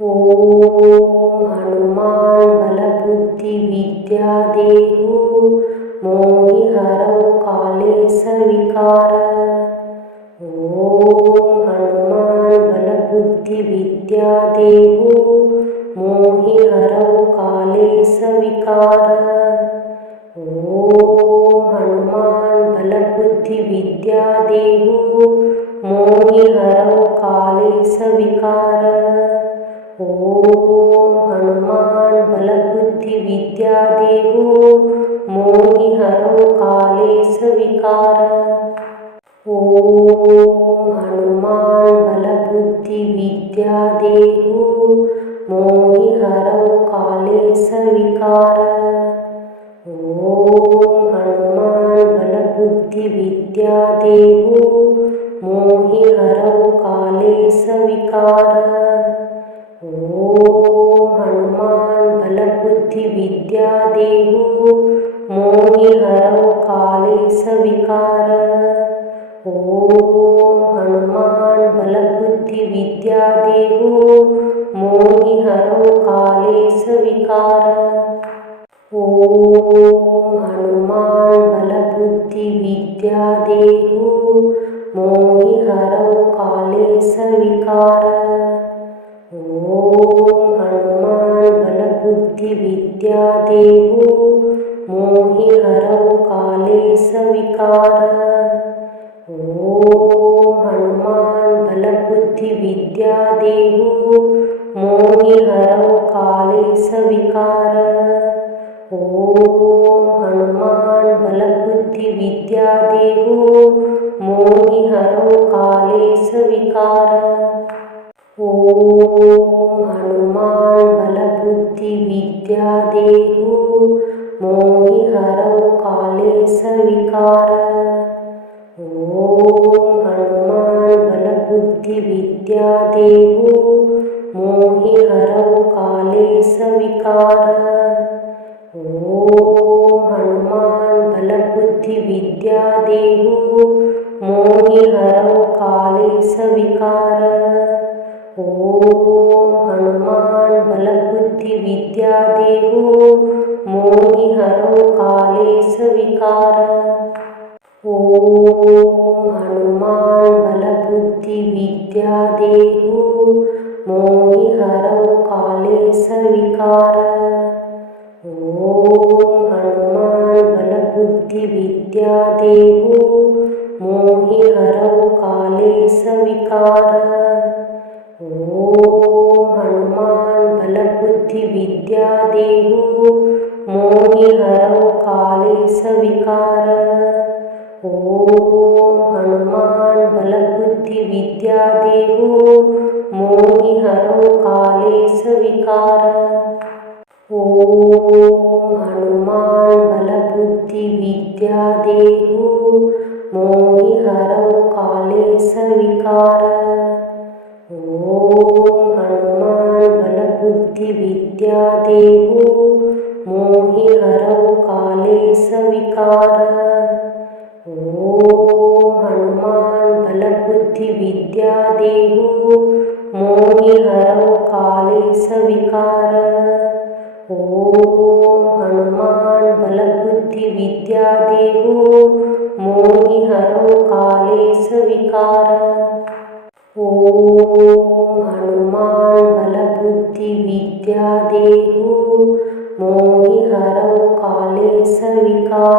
ಓಂ ಹನುಮಾನ್ ಬಲಬುದ್ಧಿ ವಿದ್ಯಾ ದೇಹು ಮೋಹಿ ಹರೌ ಕಾಲೇಶ ವಿಕಾರ. ಓಂ ಹನುಮಾನ್ ಬಲಬುದ್ಧಿ ವಿದ್ಯಾ ದೇಹು ಮೋಹಿ ಹರೌ ಕಾಲೇಶ ವಿಕಾರ. ಓಂ ಹನುಮಾನ್ ಬಲಬುದ್ಧಿ ವಿದ್ಯಾ ದೇಹು ಮೋಹಿ ಹರೌ ಕಾಲೇಶ ವಿಕಾರ. ಓಂ ಹನುಮಾನ್ ಬಲಬುದ್ಧಿ ವಿದ್ಯಾ ದೇಹು ಮೋಹಿ ಹರೌ ಕಾಲೇಶ ವಿಕಾರ. ಓಂ ಹನುಮಾನ್ ಬಲಬುದ್ಧಿ ವಿದ್ಯಾ ದೇಹು ಮೋಹಿ ಹರೌ ಕಾಲೇಶ ವಿಕಾರ. ಓಂ ಹನುಮಾನ್ ಬಲಬುದ್ಧಿ ವಿದ್ಯಾ ದೇಹು ಮೋಹಿ ಹರೌ ಕಾಲೇಶ ವಿಕಾರ. ಓಂ ಹನುಮಾನ್ ಬಲಬುದ್ಧಿ ವಿದ್ಯಾ ದೇಹು ಮೋಹಿ ಹರೌ ಕಾಲೇಶ ವಿಕಾರ. ಓಂ ಹನುಮಾನ್ ಬಲಬುದ್ಧಿ ವಿದ್ಯಾ ದೇಹು ಮೋಹಿ ಹರೌ ಕಾಲೇಶ ವಿಕಾರ. ಓಂ ಹನುಮಾನ್ ಬಲಬುದ್ಧಿ ವಿದ್ಯಾ ದೇಹು ಮೋಹಿ ಹರೌ ಕಾಲೇಶ ವಿಕಾರ. ಓಂ ಹನುಮಾನ್ ಬಲಬುದ್ಧಿ ವಿದ್ಯಾ ದೇಹು ಮೋಹಿ ಹರೌ ಕಾಲೇಶ ವಿಕಾರ. ಓಂ ಹನುಮಾನ್ ಬಲಬುದ್ಧಿ ವಿದ್ಯಾ ದೇಹು ಮೋಹಿ ಹರೌ ಕಾಲೇಶ ವಿಕಾರ. ಓಂ ಹನುಮಾನ್ ಬಲಬುದ್ಧಿ ವಿದ್ಯಾ ದೇಹು ಮೋಹಿ ಹರೌ ಕಾಲೇಶ ವಿಕಾರ. ಓಂ ಹನುಮಾನ್ ಬಲಬುದ್ಧಿ ವಿದ್ಯಾ ದೇಹು ಮೋಹಿ ಹರೌ ಕಾಲೇಶ ವಿಕಾರ. ಓಂ ಹನುಮಾನ್ ಬಲಬುದ್ಧಿ ವಿದ್ಯಾ ದೇಹು ಮೋಹಿ ಹರೌ ಕಾಲೇಶ ವಿಕಾರ. ಓಂ ಹನುಮಾನ್ ಬಲಬುದ್ಧಿ ವಿದ್ಯಾ ದೇಹು ಮೋಹಿ ಹರೌ ಕಾಲೇಶ ವಿಕಾರ. ಓಂ ಹನುಮಾನ್ ಬಲಬುದ್ಧಿ ವಿದ್ಯಾ ದೇಹು ಮೋಹಿ ಹರೌ ಕಾಲೇಶ ವಿಕಾರ. ಓಂ ಹನುಮಾನ್ ಬಲಬುದ್ಧಿ ವಿದ್ಯಾ ದೇಹು ಮೋಹಿ ಹರೌ ಕಾಲೇಶ ವಿಕಾರ. ಓಂ ಹನುಮಾನ್ ಬಲಬುದ್ಧಿ ವಿದ್ಯಾ ದೇಹು ಮೋಹಿ ಹರೌ ಕಾಲೇಶ ವಿಕಾರ. ಓಂ ಹನುಮಾನ್ ಬಲಬುದ್ಧಿ ವಿದ್ಯಾ ದೇಹು ಮೋಹಿ ಹರೌ ಕಾಲೇಶ ವಿಕಾರ. ಓಂ ಹನುಮಾನ್ ಬಲಬುದ್ಧಿ ವಿದ್ಯಾ ದೇಹು ಮೋಹಿ ಹರೌ ಕಾಲೇಶ ವಿಕಾರ. ಓಂ ಹನುಮಾನ್ ಬಲಬುದ್ಧಿ ವಿದ್ಯಾ ದೇಹು ಮೋಹಿ ಹರೌ ಕಾಲೇಶ ವಿಕಾರ. ಓಂ ಹನುಮಾನ್ ಬಲಬುದ್ಧಿ ವಿದ್ಯಾ ದೇಹು ಮೋಹಿ ಹರೌ ಕಾಲೇಶ ವಿಕಾರ. ಓಂ ಹನುಮಾನ್ ಬಲಬುದ್ಧಿ ವಿದ್ಯಾ ದೇಹು ಮೋಹಿ ಹರೌ ಕಾಲೇಶ ವಿಕಾರ. ಓಂ ಹನುಮಾನ್ ಬಲಬುದ್ಧಿ ವಿದ್ಯಾ ದೇಹು ಮೋಹಿ ಹರೌ ಕಾಲೇಶ ವಿಕಾರ. ಓಂ ಹನುಮಾನ್ ಬಲಬುದ್ಧಿ ವಿದ್ಯಾ ದೇಹು ಮೋಹಿ ಹರೌ ಕಾಲೇಶ ವಿಕಾರ.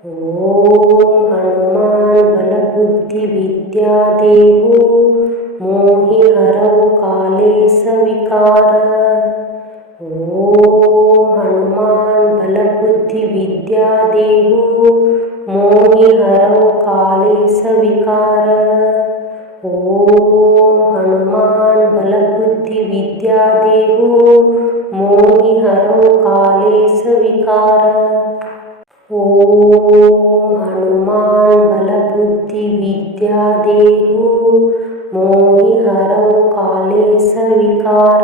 ಓಂ ಹನುಮಾನ್ ಬಲಬುದ್ಧಿ ವಿದ್ಯಾ ದೇಹು ಮೋಹಿ ಹರೌ ಕಾಲೇಶ ವಿಕಾರ. ಓಂ ಹನುಮಾನ್ ಬಲಬುದ್ಧಿ ವಿದ್ಯಾ ದೇಹು ಮೋಹಿ ಹರೌ ಕಾಲೇಶ ವಿಕಾರ. ಓಂ ಹನುಮಾನ್ ಬಲಬುದ್ಧಿ ವಿದ್ಯಾ ದೇಹು ಮೋಹಿ ಹರೌ ಕಾಲೇಶ ವಿಕಾರ. ಓಂ ಹನುಮಾನ್ ಬಲಬುದ್ಧಿ ವಿದ್ಯಾ ದೇಹು ಮೋಹಿ ಹರೌ ಕಾಲೇಶ ವಿಕಾರ.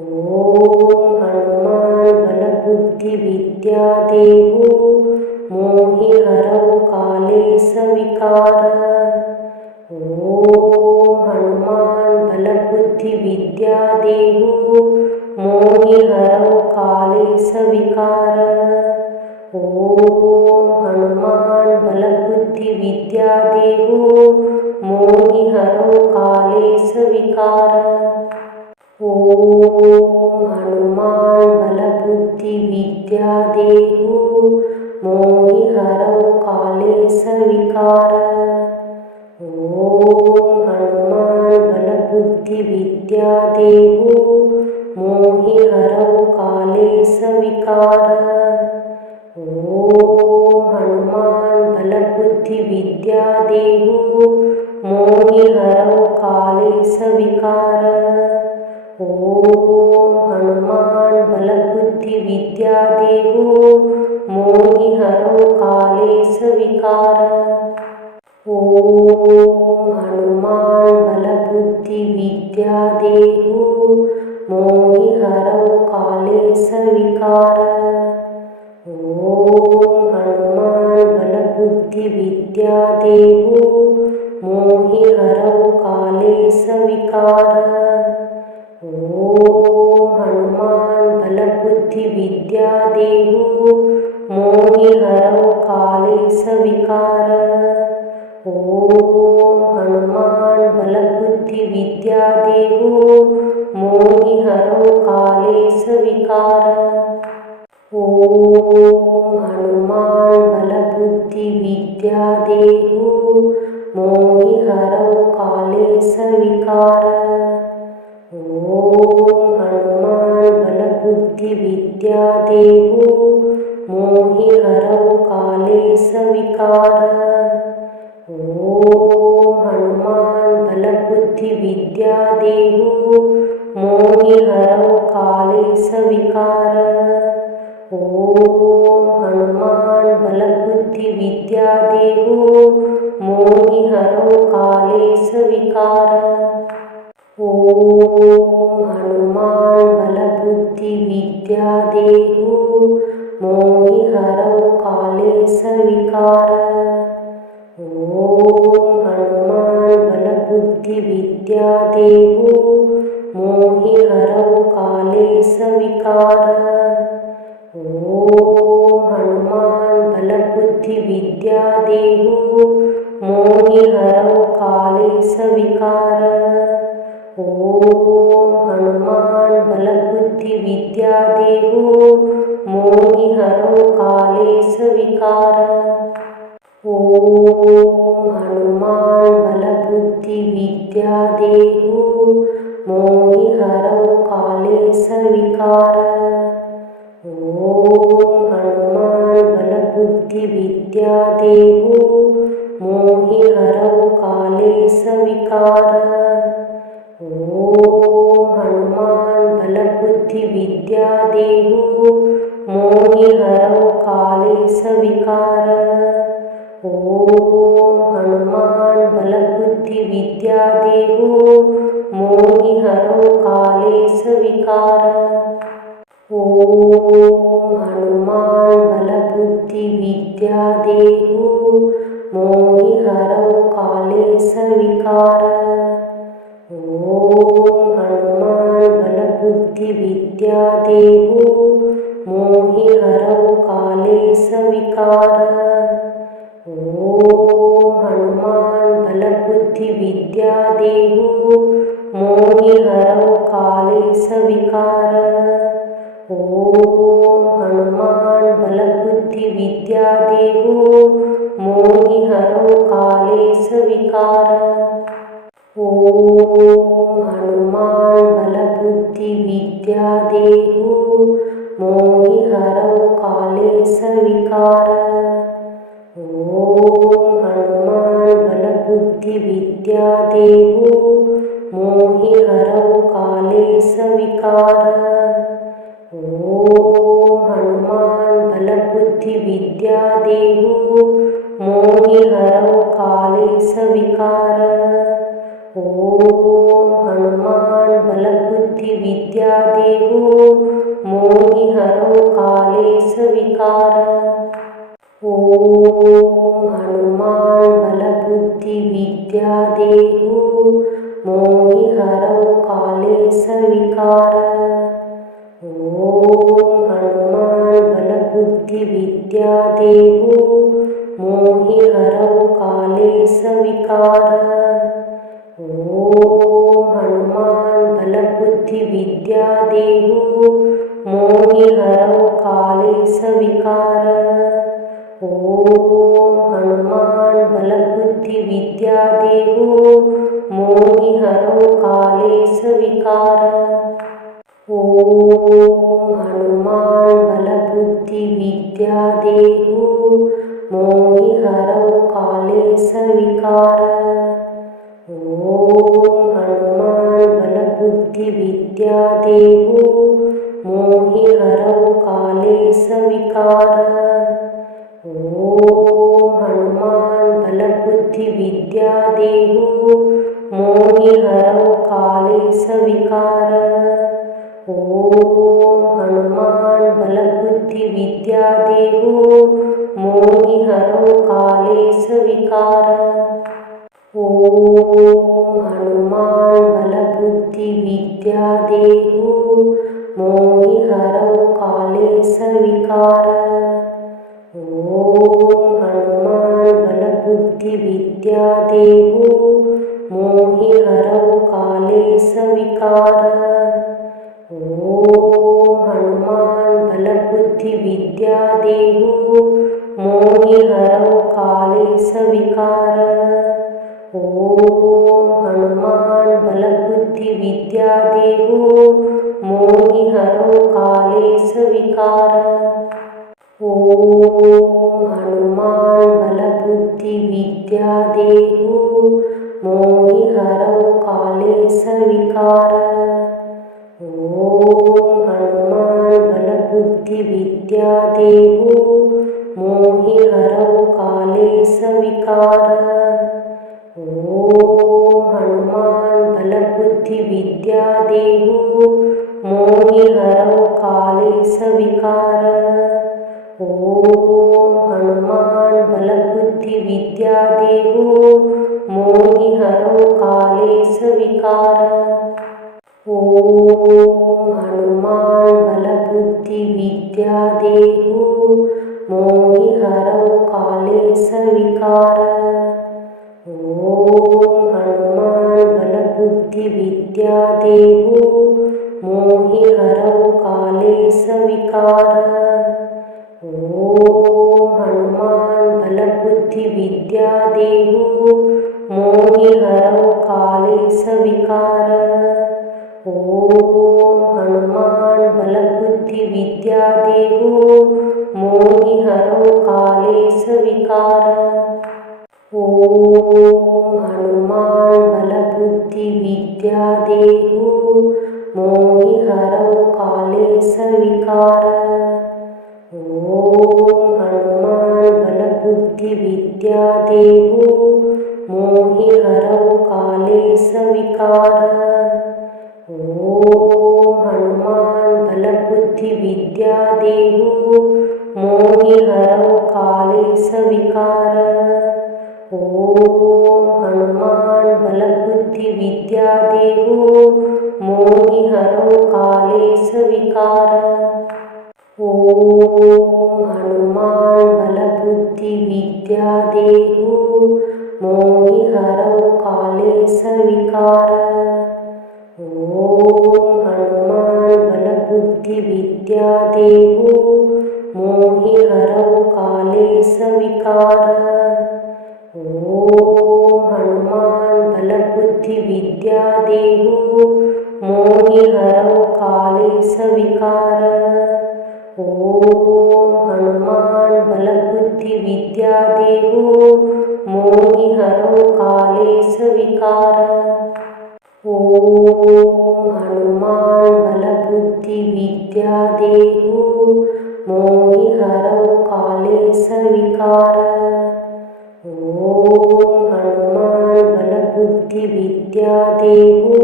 ಓಂ ಹನುಮಾನ್ ಬಲಬುದ್ಧಿ ವಿದ್ಯಾ ದೇಹು ಮೋಹಿ ಹರೌ ಕಾಲೇಶ ವಿಕಾರ. ಓಂ ಹನುಮಾನ್ ಬಲಬುದ್ಧಿ बलबुद्धिविद्यादेहो मोहिहरौ काले सविकार। ओम हनुमान बलबुद्धिविद्यादेहो मोहिहरौ काले सविकार। ओम हनुमान बलबुद्धिविद्यादेहो मोहिहरौ काले सविकार। ओम हनुमान बलबुद्धिविद्यादेहो मोहिहरौ काले सविकार। ओम हनुमान बलबुद्धिविद्यादेहो मोहिहरौ काले सविकार। ओम हनुमान बलबुद्धिविद्यादेहो मोहिहरौ काले सविकार। ओम हनुमान बलबुद्धिविद्यादेहो मोहिहरौ काले सविकार। ओम हनुमान बलबुद्धिविद्यादेहो मोहिहरौ काले सविकार। ओम हनुमान बलबुद्धिविद्यादेहो मोहिहरौ काले सविकार। ओम हनुमान बलबुद्धिविद्यादेहो मोहिहरौ काले सविकार। ओम हनुमान बलबुद्धिविद्यादेहो मोहिहरौ काले सविकार। ओम हनुमान बलबुद्धिविद्यादेहो मोहिहरौ काले सविकार। ओम हनुमान बलबुद्धिविद्यादेहो मोहिहरौ काले सविकार। ओम हनुमान बलबुद्धिविद्यादेहो मोहिहरौ काले सविकार। ओम हनुमान बलबुद्धिविद्यादेहो मोहिहरौ काले सविकार। ओम हनुमान बलबुद्धिविद्यादेहो मोहिहरौ काले सविकार। ओम हनुमान बलबुद्धिविद्यादेहो मोहिहरौ काले सविकार। ओम हनुमान बलबुद्धिविद्यादेहो मोहिहरौ काले सविकार। ओम हनुमान बलबुद्धिविद्यादेहो मोहिहरौ काले सविकार। ओम हनुमान बलबुद्धिविद्यादेहो मोहिहरौ काले सविकार। ओम हनुमान बलबुद्धिविद्यादेहो मोहिहरौ काले सविकार। ओम हनुमान बलबुद्धिविद्यादेहो मोहिहरौ काले सविकार। ओम हनुमान बलबुद्धिविद्यादेहो मोहिहरौ काले सविकार। ओम हनुमान बलबुद्धिविद्यादेहो मोहिहरौ काले सविकार। ओम हनुमान बलबुद्धिविद्यादेहो मोहिहरौ काले सविकार। ओम हनुमान बलबुद्धिविद्यादेहो मोहिहरौ काले सविकार। ओम हनुमान बलबुद्धिविद्यादेहो मोहिहरौ काले सविकार। ओम हनुमान बलबुद्धिविद्यादेहो मोहिहरौ काले सविकार। ओम हनुमान बलबुद्धिविद्यादेहो मोहिहरौ काले सविकार। ओम हनुमान बलबुद्धिविद्यादेहो मोहिहरौ काले सविकार। ओम हनुमान बलबुद्धिविद्यादेहो मोहिहरौ काले सविकार। ओम हनुमान बल बुद्धि विद्या देहु मोहि हरौ कालेश विकार। ओम हनुमान बल बुद्धि विद्या देहु मोहि हरौ कालेश विकार। ओम हनुमान बल बुद्धि विद्या देहु मोहि हरौ कालेश विकार। ओम हनुमान बल बुद्धि विद्या देहु मोहि हरौ कालेश विकार। ओम हनुमान बल बुद्धि विद्या देहु मोहि हरौ कालेश विकार। ओम हनुमान बल बुद्धि विद्या देहु मोहि हरौ कालेश विकार। ओम हनुमान बल बुद्धि विद्या देहु मोहि हरौ कालेश विकार। ओम हनुमान बल बुद्धि विद्या देहु मोहि हरौ कालेश विकार। ओम हनुमान बल बुद्धि विद्या देहु मोहि हरौ कालेश विकार। ओम हनुमान बल बुद्धि विद्या देहु मोहि हरौ कालेश विकार। ओम हनुमान बल बुद्धि विद्या देहु मोहि हरौ कालेश विकार। ओम हनुमान बल बुद्धि विद्या देहु मोहि हरौ कालेश विकार। ओम हनुमान बल बुद्धि विद्या देहु मोहि हरौ कालेश विकार। ओम हनुमान बल बुद्धि विद्या देहु मोहि हरौ कालेश विकार। ओम हनुमान बल बुद्धि विद्या देहु मोहि हरौ कालेश विकार। ओम हनुमान बल बुद्धि विद्या देहु मोहि हरौ कालेश विकार। ओम हनुमान बल बुद्धि विद्या देहु मोहि हरौ कालेश विकार। ओम हनुमान बल बुद्धि विद्या देहु मोहि हरौ कालेश विकार। ओम हनुमान बल बुद्धि विद्या देहु मोहि हरौ कालेश विकार। ओम हनुमान बल बुद्धि विद्या देहु मोहि हरौ कालेश विकार। ओम हनुमान बल बुद्धि विद्या देहु मोहि हरौ कालेश विकार। ओम हनुमान बल बुद्धि विद्या देहु मोहि हरौ कालेश विकार। ओम हनुमान बल बुद्धि विद्या देहु मोहि हरौ कालेश विकार। ओम हनुमान बल बुद्धि विद्या देहु मोहि हरौ कालेश विकार। ओम हनुमान बल बुद्धि विद्या देहु मोहि हरौ कालेश विकार। ओम हनुमान बल बुद्धि विद्या देहु मोहि हरौ कालेश विकार। ओम हनुमान बल बुद्धि विद्या देहु मोहि हरौ कालेश विकार। ओम हनुमान बल बुद्धि विद्या देहु मोहि हरौ कालेश विकार। ओम हनुमान बल बुद्धि विद्या देहु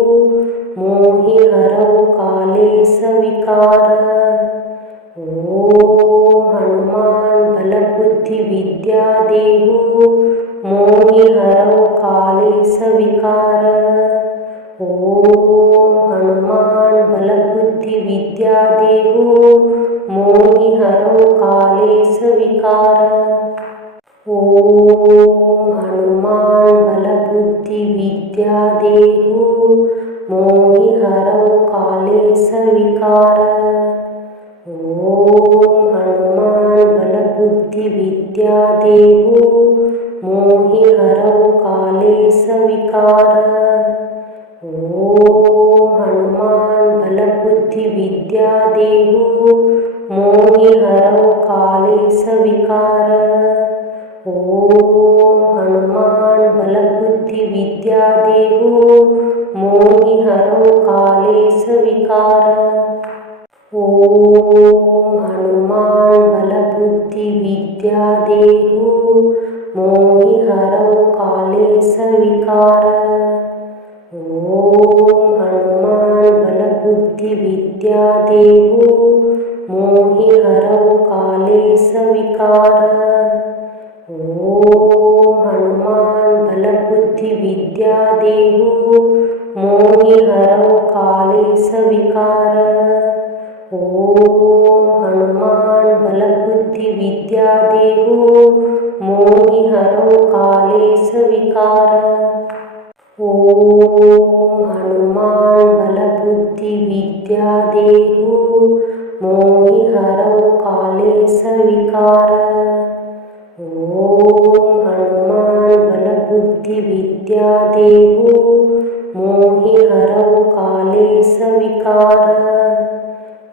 मोहि हरौ कालेश विकार। ओम हनुमान बल बुद्धि विद्या देहु मोहि हरौ कालेश विकार। ओम हनुमान विद्यादेहो मोहि हरौ काले सविकार। ओम हनुमान बल बुद्धि विद्या देहु मोहि हरौ काले सविकार। ओम हनुमान बल बुद्धि विद्या देहु मोहि हरौ काले सविकार। ओम हनुमान बल बुद्धि विद्या देहु मोहि हरौ काले सविकार। ओम हनुमान बल बुद्धि विद्या देहु मोहि हरौ काले सविकार। ओम हनुमान बल बुद्धि विद्या देहु मोहि हरौ काले सविकार। ओम हनुमान बल बुद्धि विद्या देहु मोहि हरौ काले सविकार। ओम हनुमान बल बुद्धि विद्या देहु मोहि हरौ काले सविकार। ओम हनुमान बल बुद्धि विद्या देहु मोहि हरौ काले सविकार। ओम हनुमान बल बुद्धि विद्या देहु मोहि हरौ काले सविकार। ओम हनुमान बल बुद्धि विद्या देहु मोहि हरौ काले सविकार।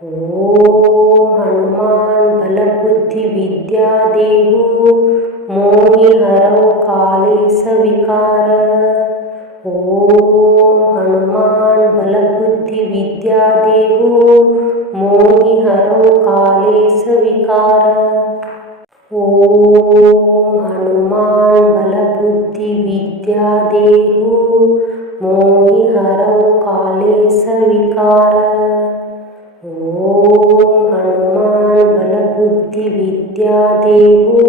ओम हनुमान बल बुद्धि विद्या देहु मोहि हरौ काले सविकार। ओम हनुमान बल बुद्धि विद्या देहु मोहि हरौ काले सविकार। ओम हनुमान बल बुद्धि विद्या देहु मोहि हरौ काले सविकार। ओम हनुमान बल बुद्धि विद्या देहु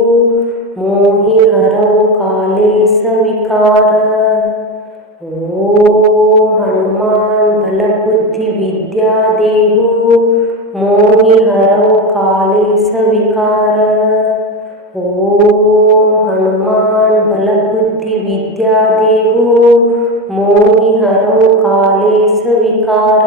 मोहि हरौ काले सविकार। ओम हनुमान बल बुद्धि विद्या देहु मोहि हरौ काले सविकार। ओम हनुमान बल बुद्धि विद्या देहु मोहि हरौ काले सविकार।